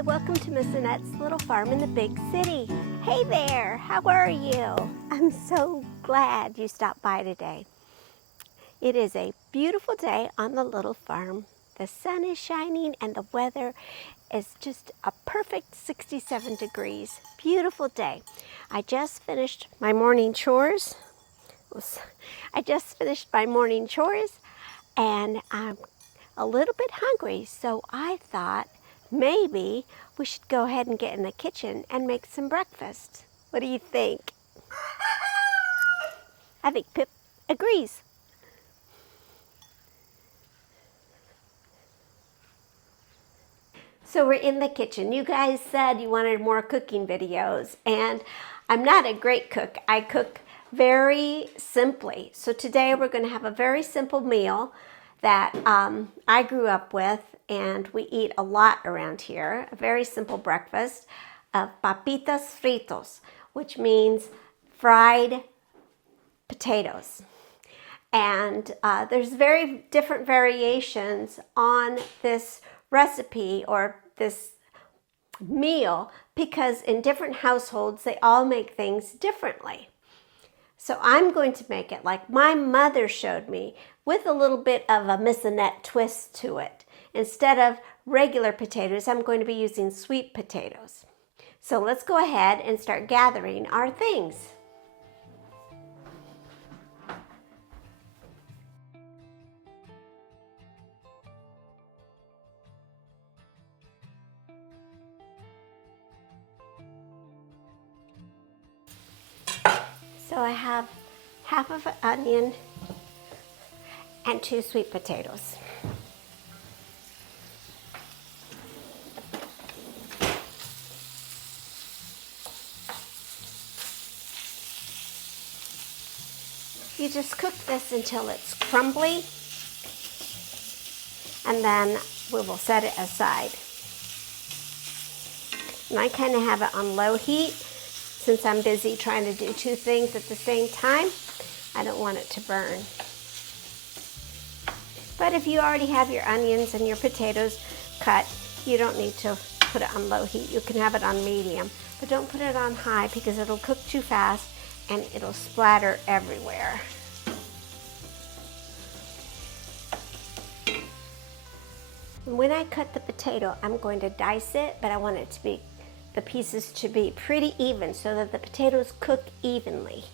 Hi, welcome to Miss Annette's little farm in the big city. Hey there, how are you? I'm so glad you stopped by today. It is a beautiful day on the little farm. The sun is shining and the weather is just a perfect 67 degrees. Beautiful day. I just finished my morning chores. And I'm a little bit hungry, so I thought maybe we should go ahead and get in the kitchen and make some breakfast. What do you think? I think Pip agrees. So we're in the kitchen. You guys said you wanted more cooking videos, and I'm not a great cook. I cook very simply. So today we're going to have a very simple meal that I grew up with, and we eat a lot around here. A very simple breakfast of papitas fritos, which means fried potatoes. And there's very different variations on this recipe or this meal because in different households they all make things differently. So I'm going to make it like my mother showed me, with a little bit of a Miss Annette twist to it. Instead of regular potatoes, I'm going to be using sweet potatoes. So let's go ahead and start gathering our things. So I have half of an onion and 2 sweet potatoes. You just cook this until it's crumbly, and then we will set it aside. And I kind of have it on low heat since I'm busy trying to do 2 things at the same time. I don't want it to burn. But if you already have your onions and your potatoes cut, you don't need to put it on low heat. You can have it on medium, but don't put it on high because it'll cook too fast and it'll splatter everywhere. And when I cut the potato, I'm going to dice it, but I want it to be, the pieces to be pretty even so that the potatoes cook evenly.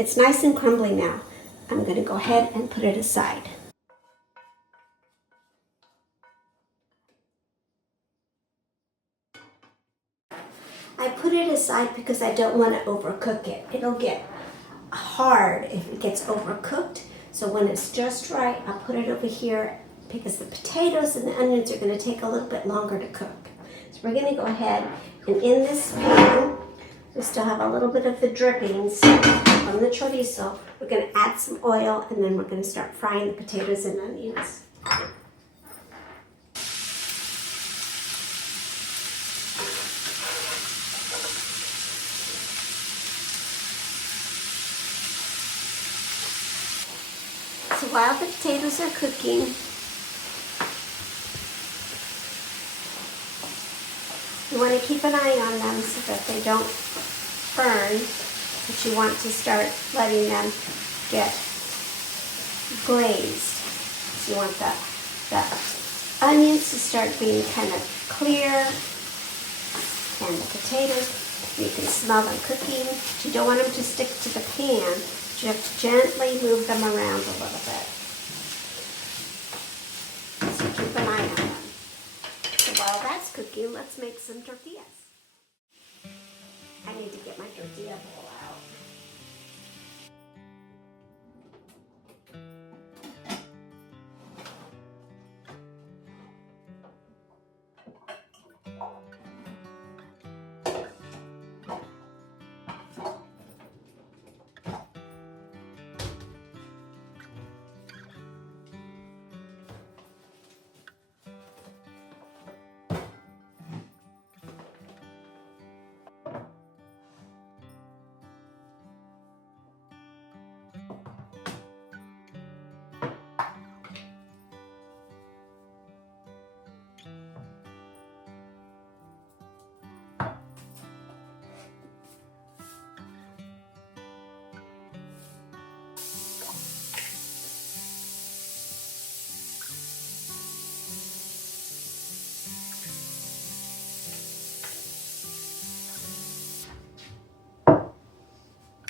It's nice and crumbly now. I'm going to go ahead and put it aside. I put it aside because I don't want to overcook it. It'll get hard if it gets overcooked. So when it's just right, I'll put it over here because the potatoes and the onions are going to take a little bit longer to cook. So we're going to go ahead and in this pan, we still have a little bit of the drippings from the chorizo. We're going to add some oil and then we're going to start frying the potatoes and onions. So while the potatoes are cooking, you want to keep an eye on them so that they don't burn, but you want to start letting them get glazed. So you want the onions to start being kind of clear, and the potatoes, you can smell them cooking. But you don't want them to stick to the pan, Just gently move them around a little bit. So keep an eye on them. So while that's cooking, let's make some tortillas. I need to get my tortilla bowl out.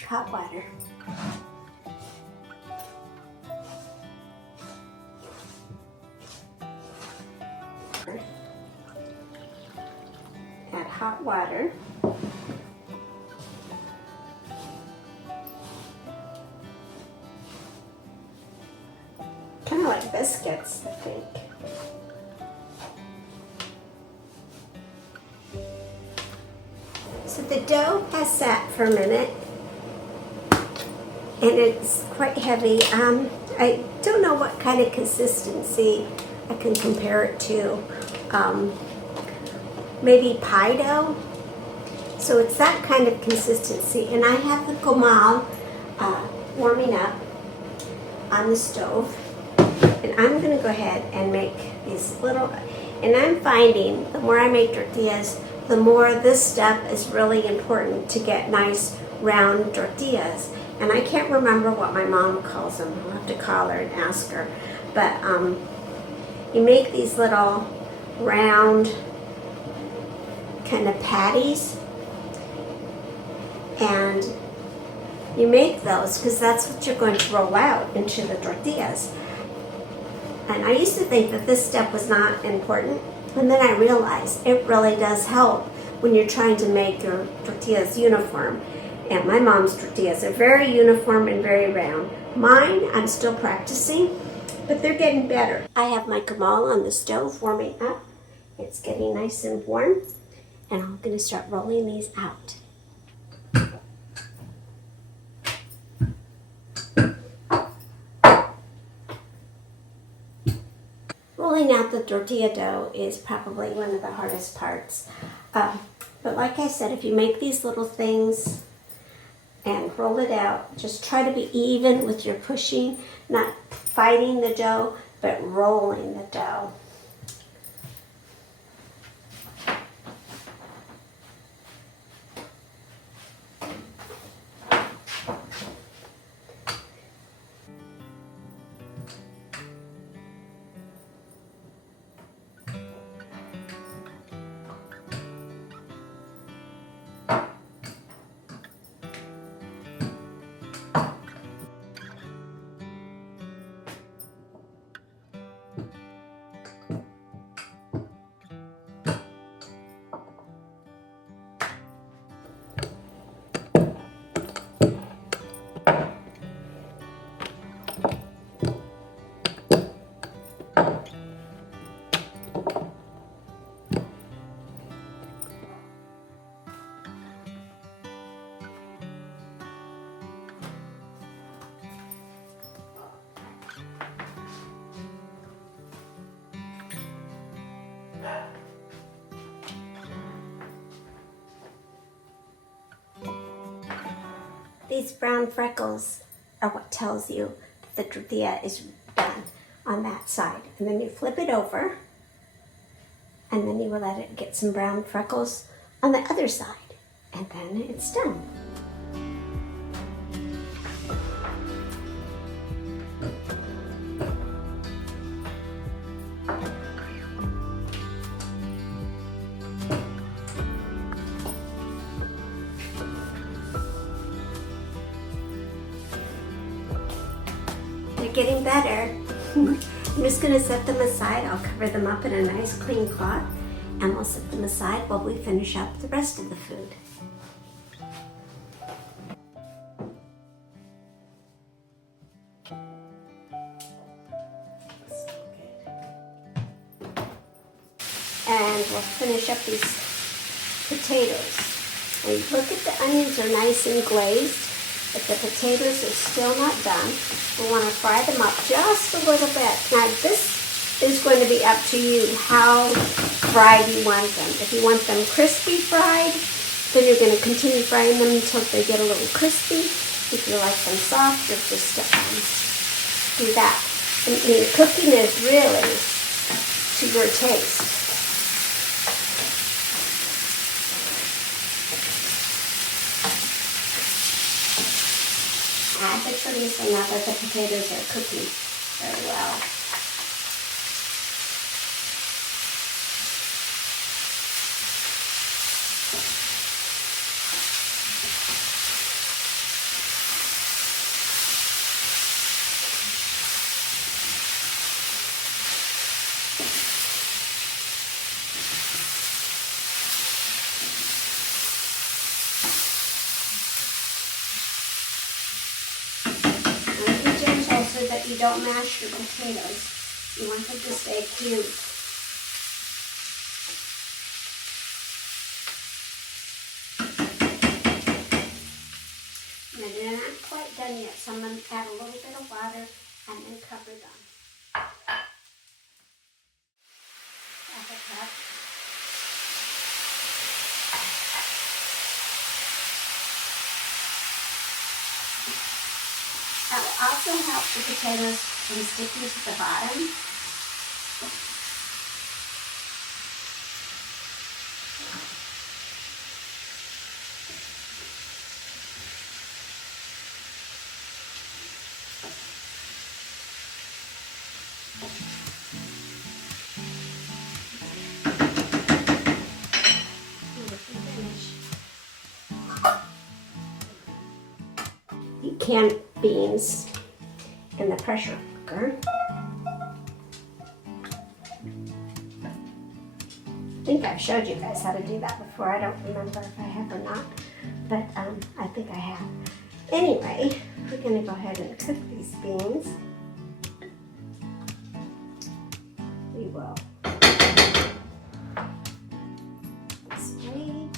Hot water. Add hot water. Kind of like biscuits, I think. So the dough has sat for a minute. And it's quite heavy. I don't know what kind of consistency I can compare it to. Maybe pie dough. So it's that kind of consistency. And I have the comal warming up on the stove. And I'm going to go ahead and make these little, and I'm finding the more I make tortillas, the more this step is really important to get nice round tortillas. And I can't remember what my mom calls them. I'll have to call her and ask her. But you make these little round kind of patties. And you make those because that's what you're going to roll out into the tortillas. And I used to think that this step was not important. And then I realized it really does help when you're trying to make your tortillas uniform. And my mom's tortillas are very uniform and very round. Mine, I'm still practicing, but they're getting better. I have my comal on the stove warming up. It's getting nice and warm. And I'm going to start rolling these out. Rolling out the tortilla dough is probably one of the hardest parts. But like I said, if you make these little things and roll it out, just try to be even with your pushing, not fighting the dough, but rolling the dough. These brown freckles are what tells you that the tortilla is done on that side. And then you flip it over, and then you will let it get some brown freckles on the other side. And then it's done. getting better. I'm just gonna set them aside. I'll cover them up in a nice clean cloth and we'll set them aside while we finish up the rest of the food. And we'll finish up these potatoes. And look at the onions are nice and glazed, but the potatoes are still not done. We want to fry them up just a little bit. Now this is going to be up to you how fried you want them. If you want them crispy fried, then you're going to continue frying them until they get a little crispy. If you like them soft, you'll just do that. I mean, cooking is really to your taste. Add the chorizo now that the potatoes are cooking very well. So that you don't mash your potatoes. You want them to stay cubed. And they're not quite done yet, so I'm going to add a little bit of water and then cover them. Half a cup. That will also help the potatoes from sticking to the bottom. You can beans in the pressure cooker. I think I've showed you guys how to do that before. I don't remember if I have or not, but I think I have. Anyway, we're going to go ahead and cook these beans. We will spray.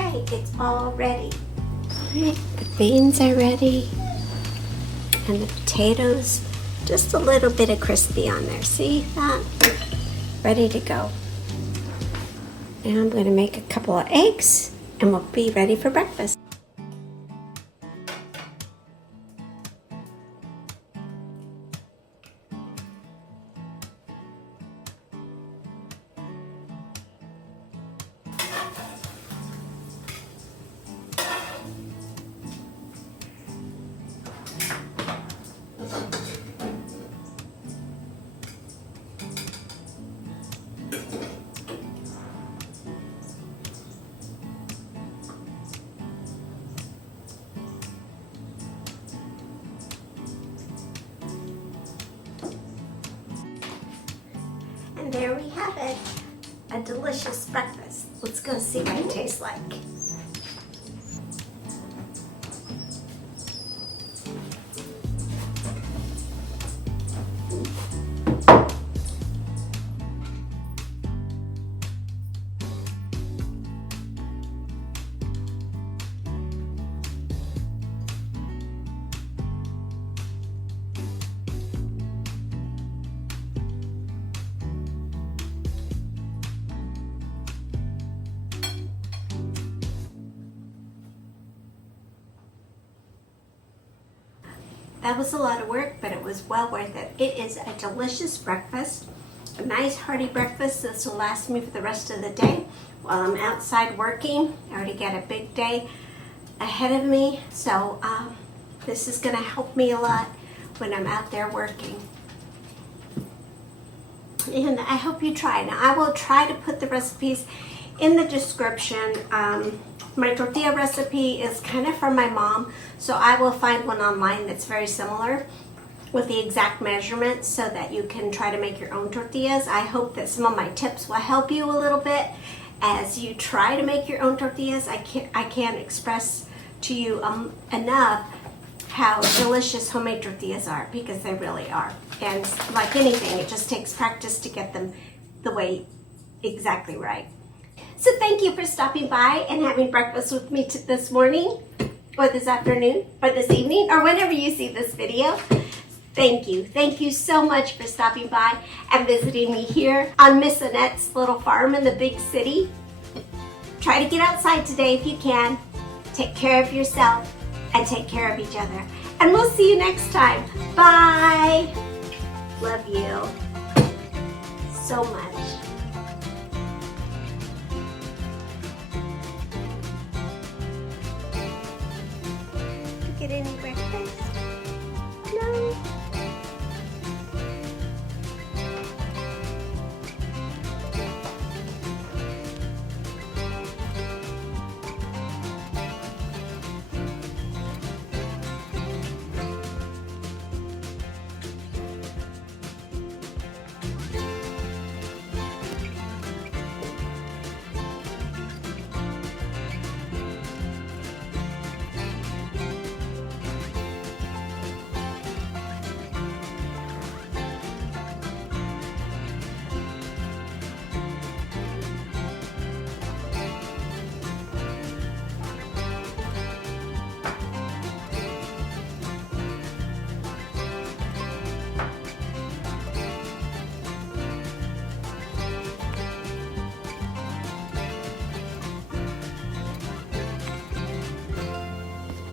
Okay, it's all ready. All right, the beans are ready. And the potatoes, just a little bit of crispy on there. See that? Ready to go. Now I'm going to make a couple of eggs and we'll be ready for breakfast. And there we have it, a delicious breakfast. Let's go see what it tastes like. That was a lot of work, but it was well worth it. It is a delicious breakfast. a nice hearty breakfast. This will last me for the rest of the day while I'm outside working. I already got a big day ahead of me, so this is going to help me a lot when I'm out there working. And I hope you try. Now, I will try to put the recipes in the description. My tortilla recipe is kind of from my mom, so I will find one online that's very similar with the exact measurements so that you can try to make your own tortillas. I hope that some of my tips will help you a little bit as you try to make your own tortillas. I can't express to you enough how delicious homemade tortillas are, because they really are. And like anything, it just takes practice to get them the way exactly right. So thank you for stopping by and having breakfast with me this morning, or this afternoon, or this evening, or whenever you see this video. Thank you. Thank you so much for stopping by and visiting me here on Miss Annette's little farm in the big city. Try to get outside today if you can. Take care of yourself and take care of each other. And we'll see you next time. Bye. Love you so much. Get anywhere.